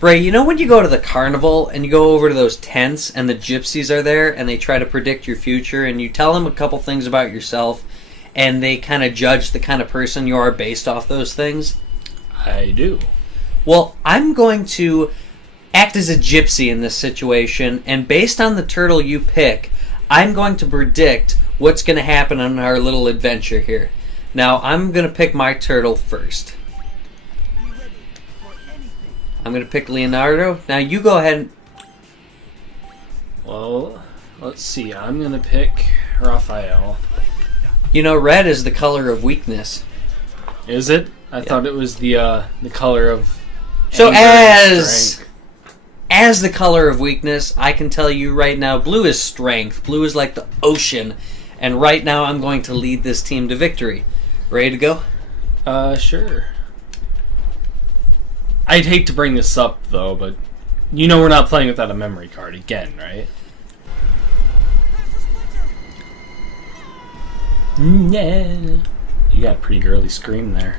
Bray, you know when you go to the carnival and you go over to those tents and the gypsies are there and they try to predict your future and you tell them a couple things about yourself and they kind of judge the kind of person you are based off those things? I do. Well, I'm going to act as a gypsy in this situation, and based on the turtle you pick, I'm going to predict what's going to happen on our little adventure here. Now, I'm going to pick my turtle first. I'm going to pick Leonardo. Now, you go ahead and... Well, let's see. I'm going to pick Raphael. You know, red is the color of weakness. Is it? I thought it was the color of so anger and strength. As the color of weakness, I can tell you right now, blue is strength. Blue is like the ocean. And right now, I'm going to lead this team to victory. Ready to go? Sure. I'd hate to bring this up, though, but you know we're not playing without a memory card again, right? Yeah. You got a pretty girly scream there.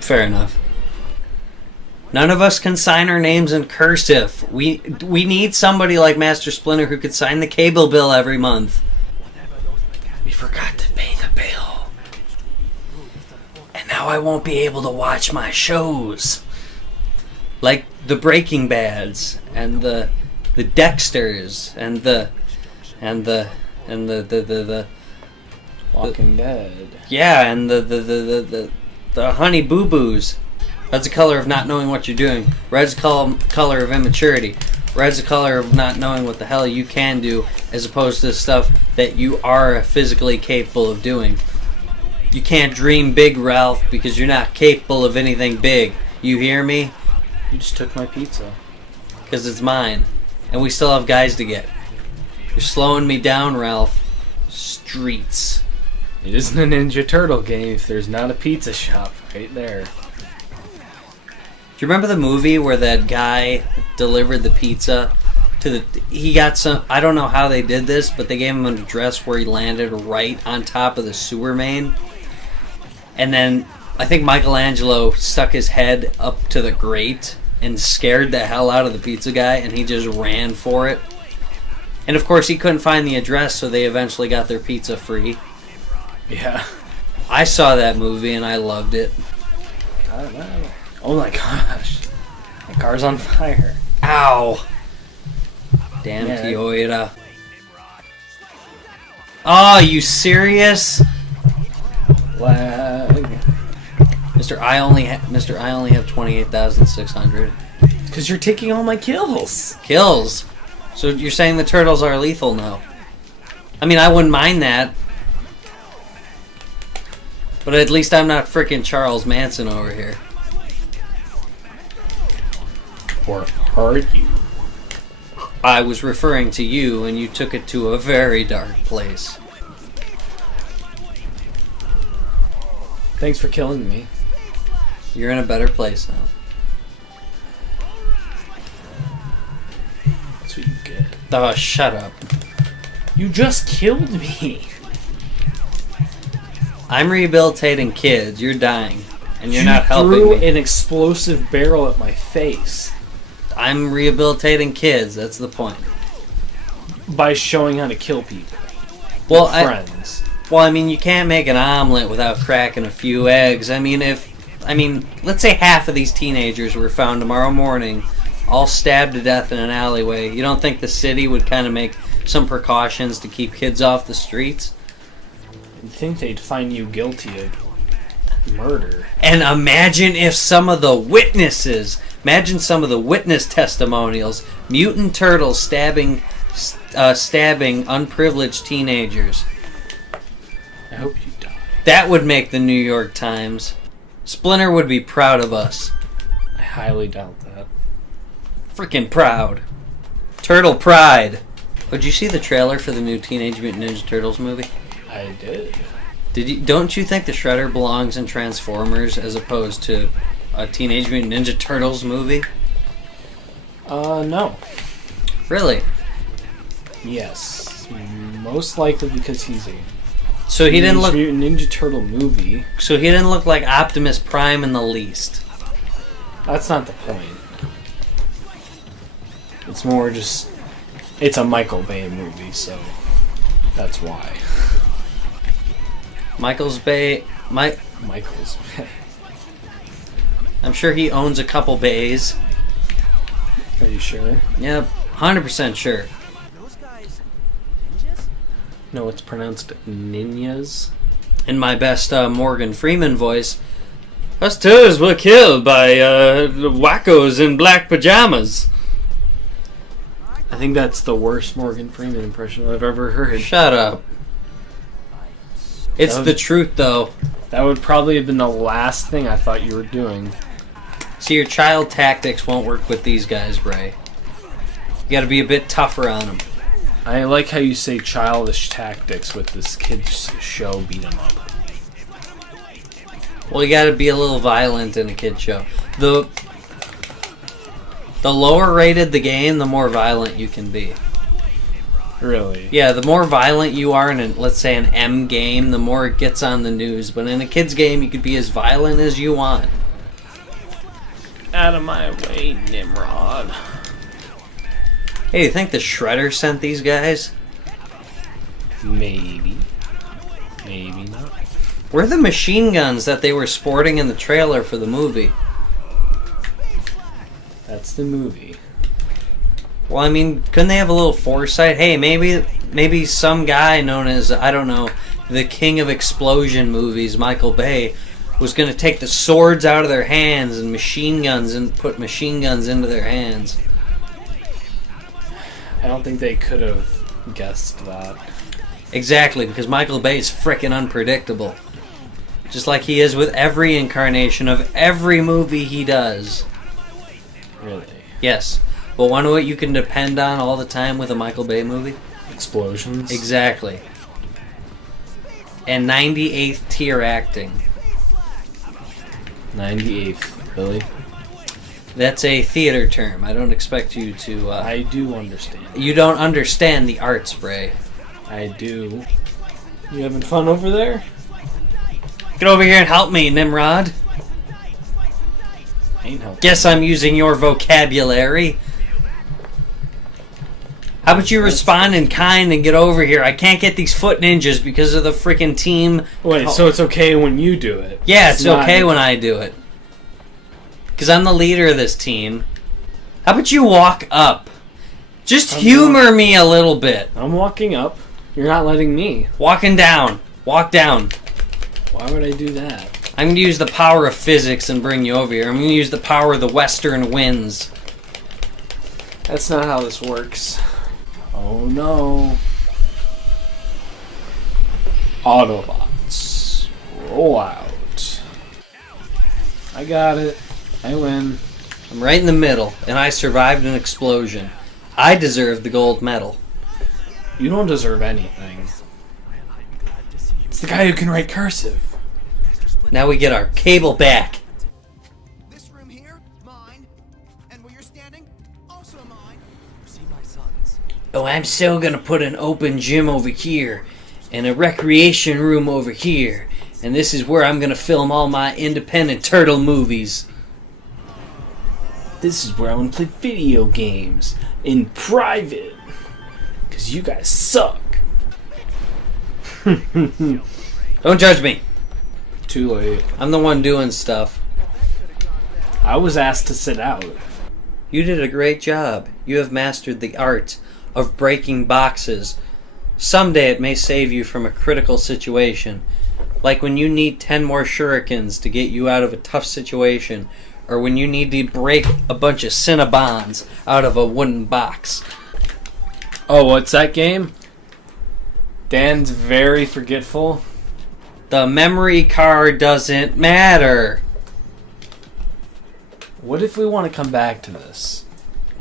Fair enough. None of us can sign our names in cursive. We need somebody like Master Splinter who could sign the cable bill every month. We forgot to pay the bill. And now I won't be able to watch my shows. Like the Breaking Bads and the Dexters and the Walking Dead. Yeah, and the Honey Boo Boos. That's the color of not knowing what you're doing. Red's the color of immaturity. Red's the color of not knowing what the hell you can do, as opposed to stuff that you are physically capable of doing. You can't dream big, Ralph, because you're not capable of anything big. You hear me? You just took my pizza. Because it's mine. And we still have guys to get. You're slowing me down, Ralph. Streets. It isn't a Ninja Turtle game if there's not a pizza shop right there. Do you remember the movie where that guy delivered the pizza to the... He got some... I don't know how they did this, but they gave him an address where he landed right on top of the sewer main. And then I think Michelangelo stuck his head up to the grate and scared the hell out of the pizza guy, and he just ran for it. And of course he couldn't find the address, so they eventually got their pizza free. Yeah. I saw that movie and I loved it. I don't know. Oh my gosh. My car's on fire. Ow. Damn Toyota. Oh, you serious? Lag. Mr. I only have 28,600 Because you're taking all my kills. kills. So you're saying the turtles are lethal now? I mean, I wouldn't mind that. But at least I'm not frickin' Charles Manson over here. Or are you? I was referring to you, and you took it to a very dark place. Thanks for killing me. You're in a better place now. That's what you get. Oh, shut up. You just killed me. I'm rehabilitating kids. You're dying. And you're not helping threw me. an explosive barrel at my face. I'm rehabilitating kids. That's the point. By showing how to kill people. Well, Friends. I mean, you can't make an omelet without cracking a few eggs. I mean, let's say half of these teenagers were found tomorrow morning, all stabbed to death in an alleyway. You don't think the city would kind of make some precautions to keep kids off the streets? You'd think they'd find you guilty of murder. And imagine some of the witness testimonials. Mutant turtles stabbing unprivileged teenagers. I hope you die. That would make the New York Times. Splinter would be proud of us. I highly doubt that. Freaking proud. Turtle pride. Oh, did you see the trailer for the new Teenage Mutant Ninja Turtles movie? I did. Don't you think the Shredder belongs in Transformers as opposed to a Teenage Mutant Ninja Turtles movie? No. Really? Yes. Most likely because he's a So he didn't look. Mutant Ninja Turtle movie. So he didn't look like Optimus Prime in the least. That's not the point. It's more just... It's a Michael Bay movie, so that's why. Michael's Bay. Michael's Bay. I'm sure he owns a couple bays. Are you sure? Yep, 100% sure. Those guys ninjas? No, it's pronounced ninjas. In my best Morgan Freeman voice, us tours were killed by wackos in black pajamas. I think that's the worst Morgan Freeman impression I've ever heard. Shut up. It's That the was- truth, though. That would probably have been the last thing I thought you were doing. See, your child tactics won't work with these guys, Bray. You gotta be a bit tougher on them. I like how you say childish tactics with this kid's show beat 'em up. Well, you gotta be a little violent in a kid show. The lower rated the game, the more violent you can be. Really? Yeah, the more violent you are in, let's say, an M game, the more it gets on the news. But in a kid's game, you could be as violent as you want. Out of my way, Nimrod. Hey, you think the Shredder sent these guys? Maybe. Maybe not. Where are the machine guns that they were sporting in the trailer for the movie? That's the movie. Well, I mean, couldn't they have a little foresight? Hey, maybe some guy known as, I don't know, the king of explosion movies, Michael Bay, was going to take the swords out of their hands and machine guns and put machine guns into their hands. I don't think they could have guessed that. Exactly, because Michael Bay is frickin' unpredictable. Just like he is with every incarnation of every movie he does. Really. Yes. But wonder what you can depend on all the time with a Michael Bay movie? Explosions? Exactly. And 98th tier acting. 98th, Billy. That's a theater term. I don't expect you to... I do understand. You don't understand the art spray. I do. You having fun over there? Get over here and help me, Nimrod. Ain't helping. Guess I'm using your vocabulary. How about you respond in kind and get over here? I can't get these foot ninjas because of the freaking team. Wait, so it's okay when you do it? Yeah, it's not- okay when I do it. Because I'm the leader of this team. How about you walk up? Just humor me a little bit. I'm walking up. You're not letting me. Walking down. Walk down. Why would I do that? I'm going to use the power of physics and bring you over here. I'm going to use the power of the western winds. That's not how this works. Oh no. Autobots. Roll out. I got it. I win. I'm right in the middle, and I survived an explosion. I deserve the gold medal. You don't deserve anything. It's the guy who can write cursive. Now we get our cable back. This room here, mine. And where you're standing, also mine. See my sons. Oh, I'm so gonna put an open gym over here, and a recreation room over here, and this is where I'm gonna film all my independent turtle movies. This is where I want to play video games. In private. Because you guys suck. Don't judge me. Too late. I'm the one doing stuff. I was asked to sit out. You did a great job. You have mastered the art of breaking boxes. Someday it may save you from a critical situation. Like when you need 10 more shurikens to get you out of a tough situation. Or when you need to break a bunch of Cinnabons out of a wooden box. Oh, what's that game? Dan's very forgetful. The memory card doesn't matter. What if we want to come back to this?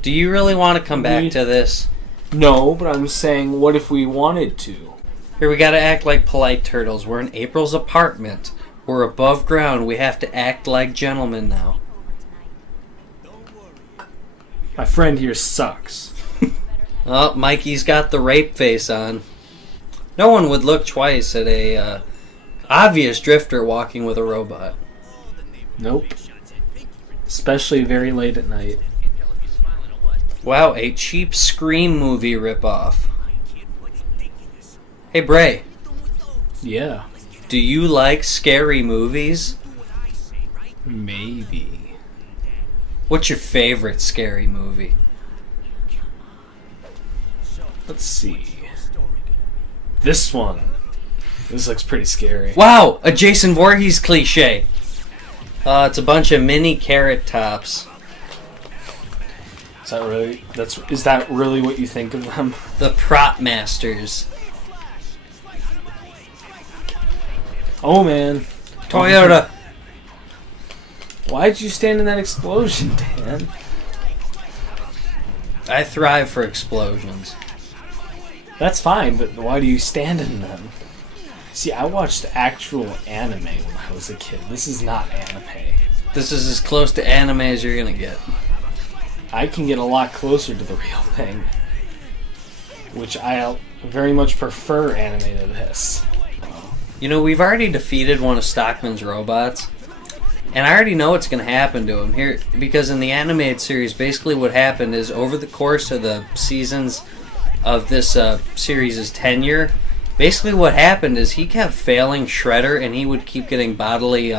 Do you really want to come back to this? No, but I'm saying, what if we wanted to? Here, we gotta act like polite turtles. We're in April's apartment. We're above ground. We have to act like gentlemen now. My friend here sucks. Oh, Mikey's got the rape face on. No one would look twice at a obvious drifter walking with a robot. Nope. Especially very late at night. Wow, a cheap Scream movie ripoff. Hey, Bray. Yeah. Do you like scary movies? Maybe. What's your favorite scary movie? Let's see. This one. This looks pretty scary. Wow, a Jason Voorhees cliche. It's a bunch of mini Carrot Tops. Is that really what you think of them? The Prop Masters. Oh man. Toyota. Why'd you stand in that explosion, Dan? I thrive for explosions. That's fine, but why do you stand in them? See, I watched actual anime when I was a kid. This is not anime. This is as close to anime as you're gonna get. I can get a lot closer to the real thing. Which I very much prefer anime to this. You know, we've already defeated one of Stockman's robots. And I already know what's going to happen to him here, because in the animated series, basically what happened is over the course of the seasons of this series' tenure, basically what happened is he kept failing Shredder, and he would keep getting bodily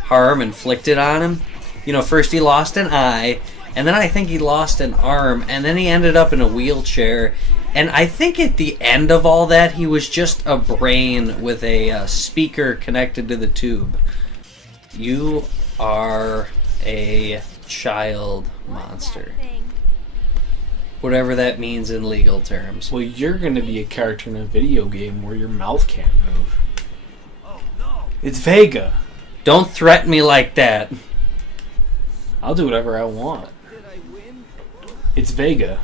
harm inflicted on him. You know, first he lost an eye, and then I think he lost an arm, and then he ended up in a wheelchair. And I think at the end of all that, he was just a brain with a speaker connected to the tube. You are a child monster. Whatever that means in legal terms. Well, you're going to be a character in a video game where your mouth can't move. It's Vega. Don't threaten me like that. I'll do whatever I want. It's Vega.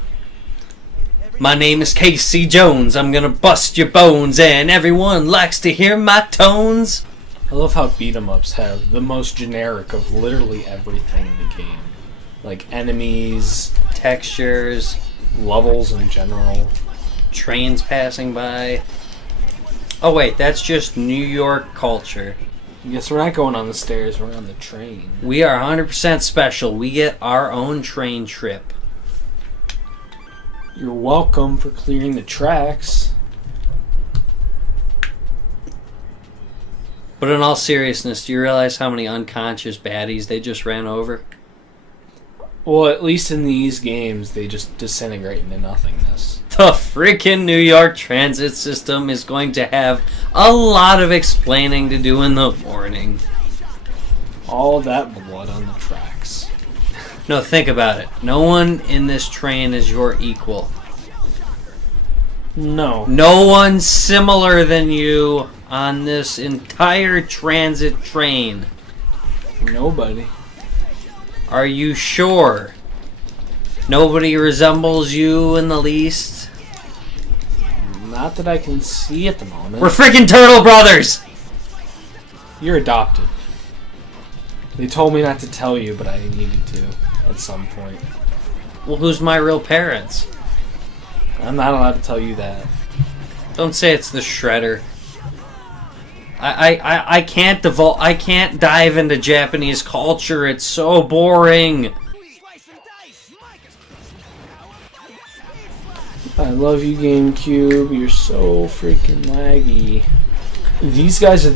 My name is Casey Jones. I'm gonna bust your bones, and everyone likes to hear my tones. I love how beat-em-ups have the most generic of literally everything in the game. Like enemies, Textures, levels in general. trains passing by. Oh wait, that's just New York culture. I guess we're not going on the stairs, we're on the train. We are 100% special. We get our own train trip. You're welcome for clearing the tracks. But in all seriousness, do you realize how many unconscious baddies they just ran over? Well, at least in these games, they just disintegrate into nothingness. The freaking New York transit system is going to have a lot of explaining to do in the morning. All that blood on the tracks. No, think about it. No one in this train is your equal. No. No one similar than you on this entire transit train. Nobody. Are you sure? Nobody resembles you in the least? Not that I can see at the moment. We're freaking Turtle Brothers! You're adopted. They told me not to tell you, but I needed to at some point. Well, who's my real parents? I'm not allowed to tell you that. Don't say it's the Shredder. I can't I can't dive into Japanese culture. It's so boring. I love you, GameCube. You're so freaking laggy. These guys are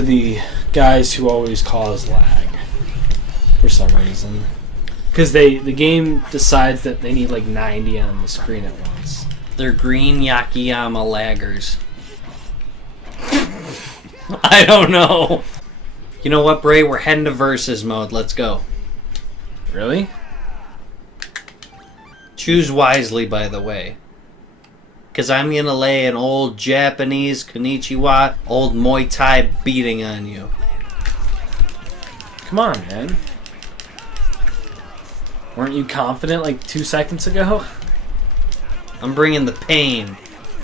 the guys who always cause lag for some reason. Because the game decides that they need like 90 on the screen at once. They're green Yakiyama laggers. I don't know. You know what, Bray? We're heading to versus mode. Let's go. Really? Choose wisely, by the way. Because I'm going to lay an old Japanese konnichiwa, old Muay Thai beating on you. Come on, man. Weren't you confident like 2 seconds ago? I'm bringing the pain.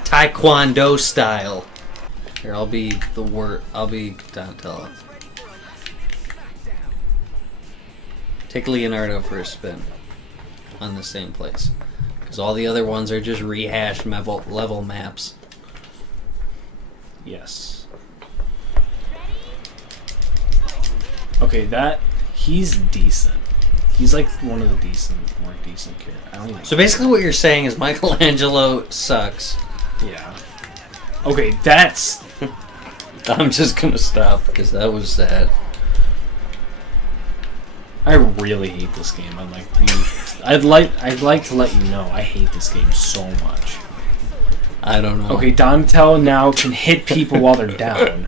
Taekwondo style. Here, I'll be the word. I'll be Donatello. Take Leonardo for a spin. On the same place. Because because all the other ones are just rehashed level maps. Yes. Okay, he's decent. He's like one of the more decent kids. I don't even know. So basically what you're saying is Michelangelo sucks. Yeah. Okay, that's... I'm just gonna stop because that was sad. I really hate this game. I'd like to let you know I hate this game so much. I don't know. Okay, Donatello now can hit people while they're down.